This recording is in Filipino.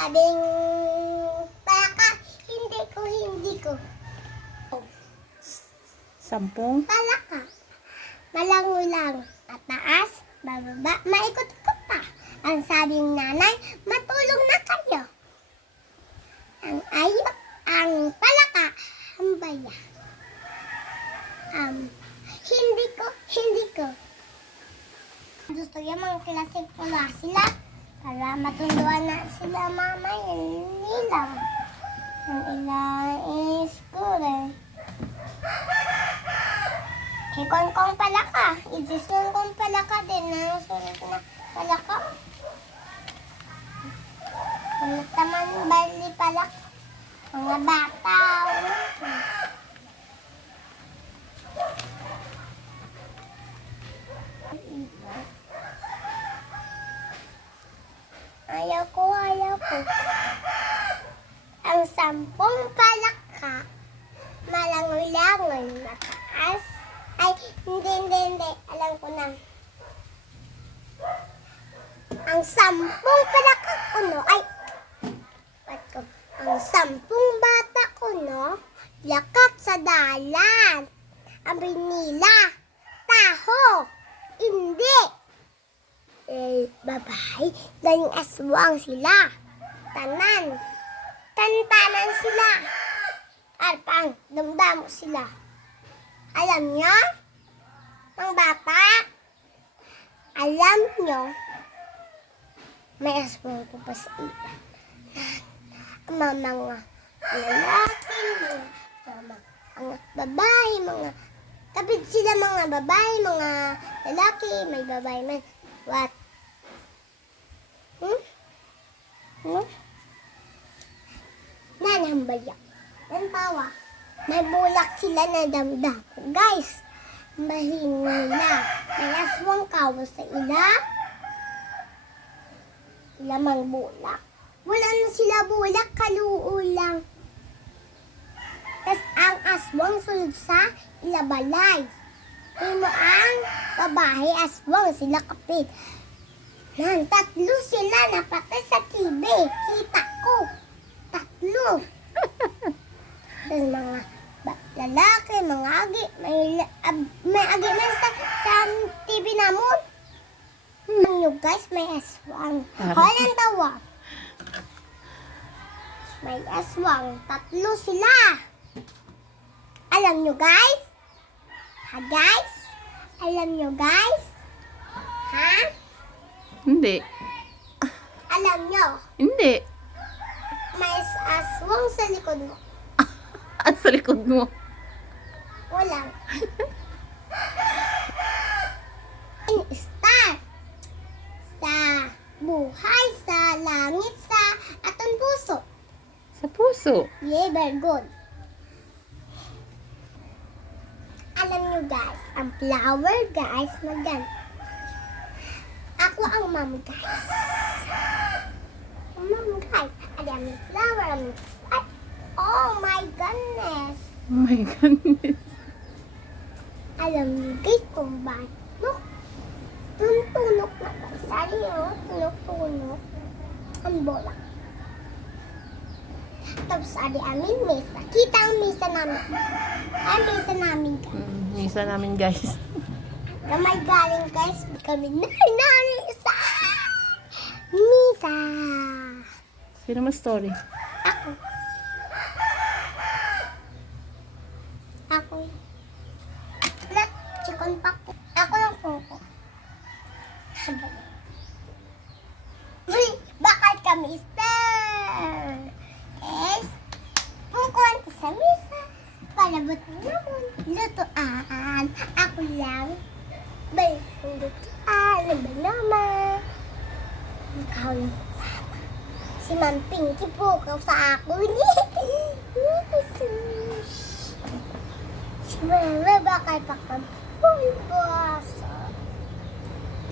sabing palaka, hindi ko. Sampung? Palaka. Malangulang. Mataas, bababa, maikot-ikot pa. Ang sabing nanay, matulog na kayo. Ang palaka, hambaya. Hindi ko. Gusto niya mga klaseng pula sila para matunduan na sila mama yun nilang. Ang ilang is good Kikon-kong palaka. Idisun kong palaka din na sunod na palaka. Ano taman bali palaka. Mga bata. Ayaw ko. Ang 10 palaka. Malangoy-langoy. Mataas. Ay, hindi. Alam ko na. Ang 10 palaka ko, no? Ay, ang 10 bata ko, no? Lakat sa dalan. Sabi nila, taho. Hindi. Babae, daling aswang sila. Tantanan sila. Arpang, damdamo sila. Alam nyo? Mga bata? Alam nyo? May aswang po pa sa iba. Mga lalaki, mga babae, mga kapit sila mga babae, mga lalaki, may babae man. What? No? Nanambaya. Tawa. May bulak sila na damdam. Guys, bahin nila. May aswang kawas sa ila. Lamang bulak. Wala na sila bulak, kaluulang. Tas ang aswang sunod sa ilabalay. Imo ang babae aswang sila kapit. Nan, 3 sila napatay sa TV. Kita ko. 3. Tas mga lalaki, mga agi, may agi man sa TV namon. You guys, may aswang. Walang tawa. May aswang. 3 sila. Alam nyo guys? Ha guys? Alam nyo guys? Ha? Hindi. Alam nyo? Hindi. May aswang sa likod mo. At sa likod mo. Wala. Star. Sa buhay, sa langit, sa atong puso. Sa puso. Yeah, very good. Alam nyo guys, ang flower guys, maganda. Ako ang mom guys. Mom guys, alam yung flower. Oh my goodness. Oh my goodness. Alam nyo guys kung bakit. Tunok na guys. Sari yun, tunok. Ang bola. Tapos ari amin mesa. Kita ang mesa namin. Ang mesa namin guys. Misa namin guys. Kamay galing guys. Kami nari sa misa. Sino mas story? Ako. Lahat, chicken pack. Ako lang po. Uy, bakit kami star? Pukuhan ko sa misa. Palabot mo naman. Lutuan. Ako lang. Balikong lutuan. Ba naman? Ikaw lang. Si Ma'am Pinky po sa ako. Si Mama bakal pa ka.